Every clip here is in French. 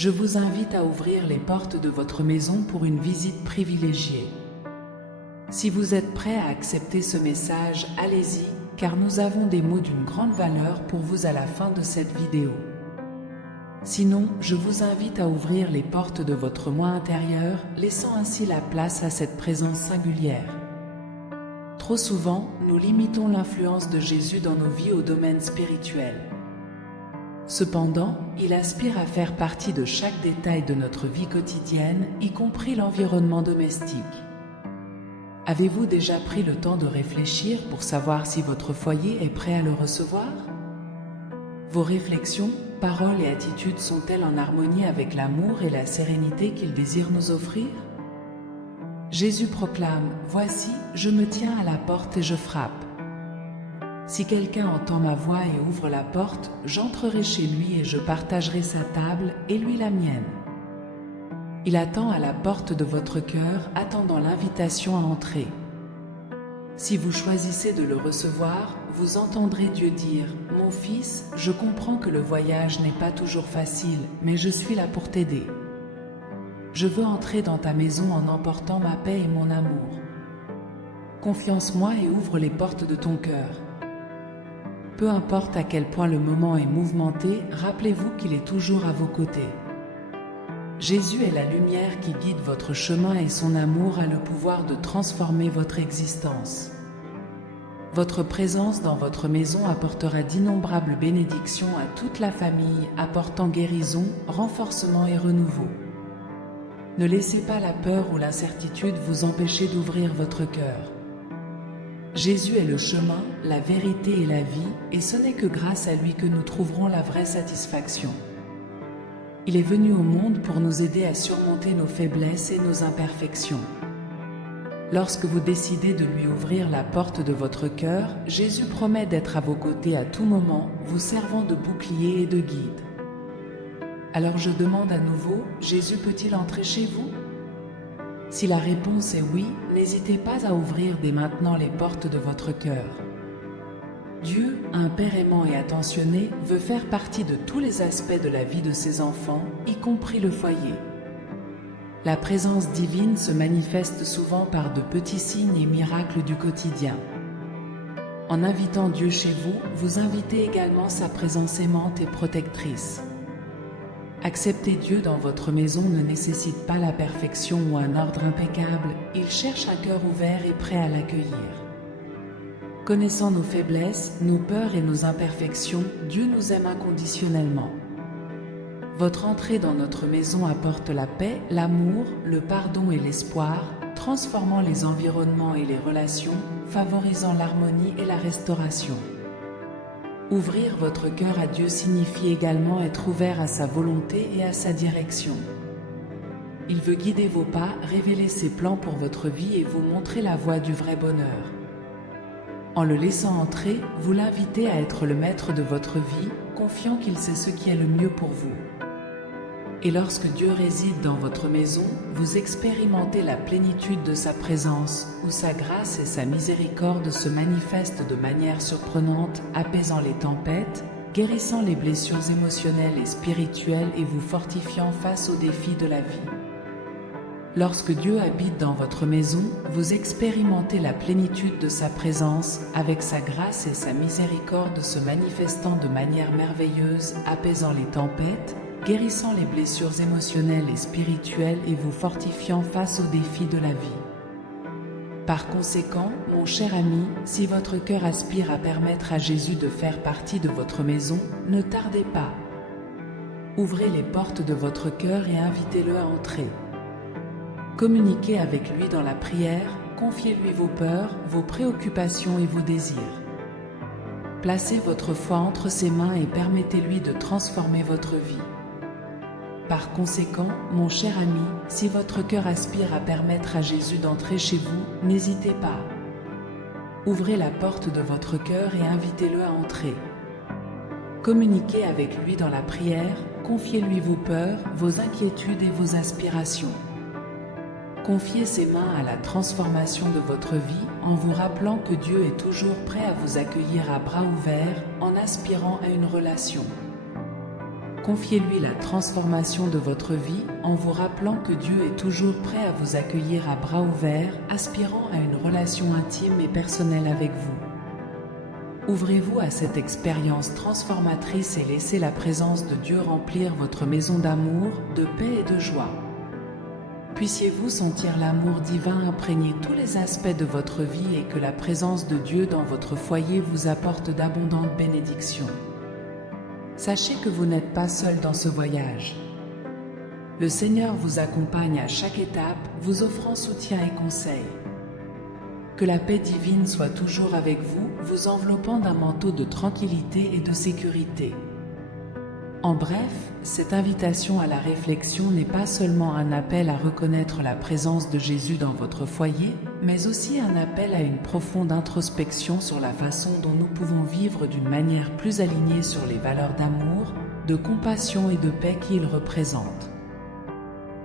Je vous invite à ouvrir les portes de votre maison pour une visite privilégiée. Si vous êtes prêt à accepter ce message, allez-y, car nous avons des mots d'une grande valeur pour vous à la fin de cette vidéo. Sinon, je vous invite à ouvrir les portes de votre moi intérieur, laissant ainsi la place à cette présence singulière. Trop souvent, nous limitons l'influence de Jésus dans nos vies au domaine spirituel. Cependant, il aspire à faire partie de chaque détail de notre vie quotidienne, y compris l'environnement domestique. Avez-vous déjà pris le temps de réfléchir pour savoir si votre foyer est prêt à le recevoir? Vos réflexions, paroles et attitudes sont-elles en harmonie avec l'amour et la sérénité qu'il désire nous offrir? Jésus proclame « Voici, je me tiens à la porte et je frappe. Si quelqu'un entend ma voix et ouvre la porte, j'entrerai chez lui et je partagerai sa table et lui la mienne. » Il attend à la porte de votre cœur, attendant l'invitation à entrer. Si vous choisissez de le recevoir, vous entendrez Dieu dire « Mon fils, je comprends que le voyage n'est pas toujours facile, mais je suis là pour t'aider. Je veux entrer dans ta maison en emportant ma paix et mon amour. Confiance-moi et ouvre les portes de ton cœur. » Peu importe à quel point le moment est mouvementé, rappelez-vous qu'il est toujours à vos côtés. Jésus est la lumière qui guide votre chemin et son amour a le pouvoir de transformer votre existence. Votre présence dans votre maison apportera d'innombrables bénédictions à toute la famille, apportant guérison, renforcement et renouveau. Ne laissez pas la peur ou l'incertitude vous empêcher d'ouvrir votre cœur. Jésus est le chemin, la vérité et la vie, et ce n'est que grâce à lui que nous trouverons la vraie satisfaction. Il est venu au monde pour nous aider à surmonter nos faiblesses et nos imperfections. Lorsque vous décidez de lui ouvrir la porte de votre cœur, Jésus promet d'être à vos côtés à tout moment, vous servant de bouclier et de guide. Alors je demande à nouveau, Jésus peut-il entrer chez vous? Si la réponse est oui, n'hésitez pas à ouvrir dès maintenant les portes de votre cœur. Dieu, un Père aimant et attentionné, veut faire partie de tous les aspects de la vie de ses enfants, y compris le foyer. La présence divine se manifeste souvent par de petits signes et miracles du quotidien. En invitant Dieu chez vous, vous invitez également sa présence aimante et protectrice. Accepter Dieu dans votre maison ne nécessite pas la perfection ou un ordre impeccable, il cherche un cœur ouvert et prêt à l'accueillir. Connaissant nos faiblesses, nos peurs et nos imperfections, Dieu nous aime inconditionnellement. Votre entrée dans notre maison apporte la paix, l'amour, le pardon et l'espoir, transformant les environnements et les relations, favorisant l'harmonie et la restauration. Ouvrir votre cœur à Dieu signifie également être ouvert à sa volonté et à sa direction. Il veut guider vos pas, révéler ses plans pour votre vie et vous montrer la voie du vrai bonheur. En le laissant entrer, vous l'invitez à être le maître de votre vie, confiant qu'il sait ce qui est le mieux pour vous. Et lorsque Dieu réside dans votre maison, vous expérimentez la plénitude de sa présence, où sa grâce et sa miséricorde se manifestent de manière surprenante, apaisant les tempêtes, guérissant les blessures émotionnelles et spirituelles et vous fortifiant face aux défis de la vie. Lorsque Dieu habite dans votre maison, vous expérimentez la plénitude de sa présence, avec sa grâce et sa miséricorde se manifestant de manière merveilleuse, apaisant les tempêtes, guérissant les blessures émotionnelles et spirituelles et vous fortifiant face aux défis de la vie. Par conséquent, mon cher ami, si votre cœur aspire à permettre à Jésus de faire partie de votre maison, ne tardez pas. Ouvrez les portes de votre cœur et invitez-le à entrer. Communiquez avec lui dans la prière, confiez-lui vos peurs, vos préoccupations et vos désirs. Placez votre foi entre ses mains et permettez-lui de transformer votre vie. Par conséquent, mon cher ami, si votre cœur aspire à permettre à Jésus d'entrer chez vous, n'hésitez pas. Ouvrez la porte de votre cœur et invitez-le à entrer. Communiquez avec lui dans la prière, confiez-lui vos peurs, vos inquiétudes et vos aspirations. Confiez ses mains à la transformation de votre vie en vous rappelant que Dieu est toujours prêt à vous accueillir à bras ouverts en aspirant à une relation. confiez-lui la transformation de votre vie en vous rappelant que Dieu est toujours prêt à vous accueillir à bras ouverts, aspirant à une relation intime et personnelle avec vous. Ouvrez-vous à cette expérience transformatrice et laissez la présence de Dieu remplir votre maison d'amour, de paix et de joie. Puissiez-vous sentir l'amour divin imprégner tous les aspects de votre vie et que la présence de Dieu dans votre foyer vous apporte d'abondantes bénédictions. Sachez que vous n'êtes pas seul dans ce voyage. Le Seigneur vous accompagne à chaque étape, vous offrant soutien et conseil. Que la paix divine soit toujours avec vous, vous enveloppant d'un manteau de tranquillité et de sécurité. En bref, cette invitation à la réflexion n'est pas seulement un appel à reconnaître la présence de Jésus dans votre foyer, mais aussi un appel à une profonde introspection sur la façon dont nous pouvons vivre d'une manière plus alignée sur les valeurs d'amour, de compassion et de paix qu'il représente.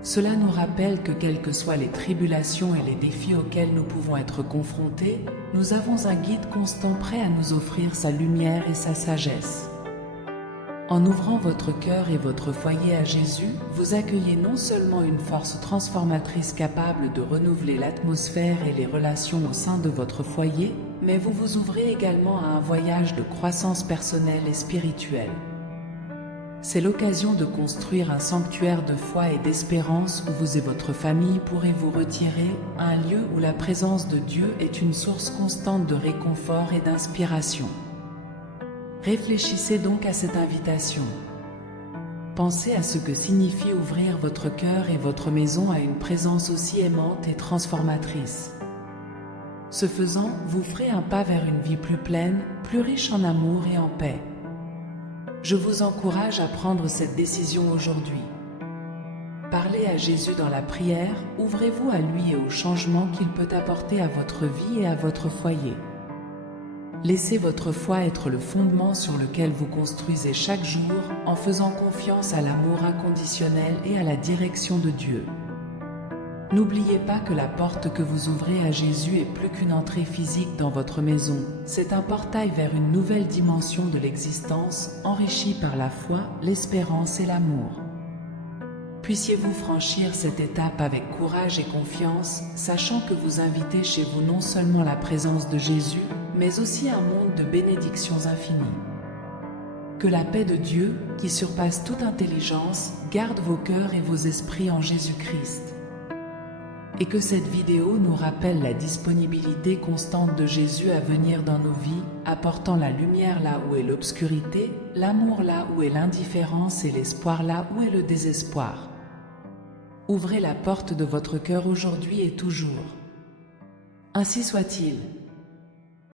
Cela nous rappelle que quelles que soient les tribulations et les défis auxquels nous pouvons être confrontés, nous avons un guide constant prêt à nous offrir sa lumière et sa sagesse. En ouvrant votre cœur et votre foyer à Jésus, vous accueillez non seulement une force transformatrice capable de renouveler l'atmosphère et les relations au sein de votre foyer, mais vous vous ouvrez également à un voyage de croissance personnelle et spirituelle. C'est l'occasion de construire un sanctuaire de foi et d'espérance où vous et votre famille pourrez vous retirer, un lieu où la présence de Dieu est une source constante de réconfort et d'inspiration. Réfléchissez donc à cette invitation. Pensez à ce que signifie ouvrir votre cœur et votre maison à une présence aussi aimante et transformatrice. Ce faisant, vous ferez un pas vers une vie plus pleine, plus riche en amour et en paix. Je vous encourage à prendre cette décision aujourd'hui. Parlez à Jésus dans la prière, ouvrez-vous à lui et au changement qu'il peut apporter à votre vie et à votre foyer. Laissez votre foi être le fondement sur lequel vous construisez chaque jour en faisant confiance à l'amour inconditionnel et à la direction de Dieu. N'oubliez pas que la porte que vous ouvrez à Jésus est plus qu'une entrée physique dans votre maison, c'est un portail vers une nouvelle dimension de l'existence, enrichie par la foi, l'espérance et l'amour. Puissiez-vous franchir cette étape avec courage et confiance, sachant que vous invitez chez vous non seulement la présence de Jésus, mais aussi un monde de bénédictions infinies. Que la paix de Dieu, qui surpasse toute intelligence, garde vos cœurs et vos esprits en Jésus-Christ. Et que cette vidéo nous rappelle la disponibilité constante de Jésus à venir dans nos vies, apportant la lumière là où est l'obscurité, l'amour là où est l'indifférence et l'espoir là où est le désespoir. Ouvrez la porte de votre cœur aujourd'hui et toujours. Ainsi soit-il.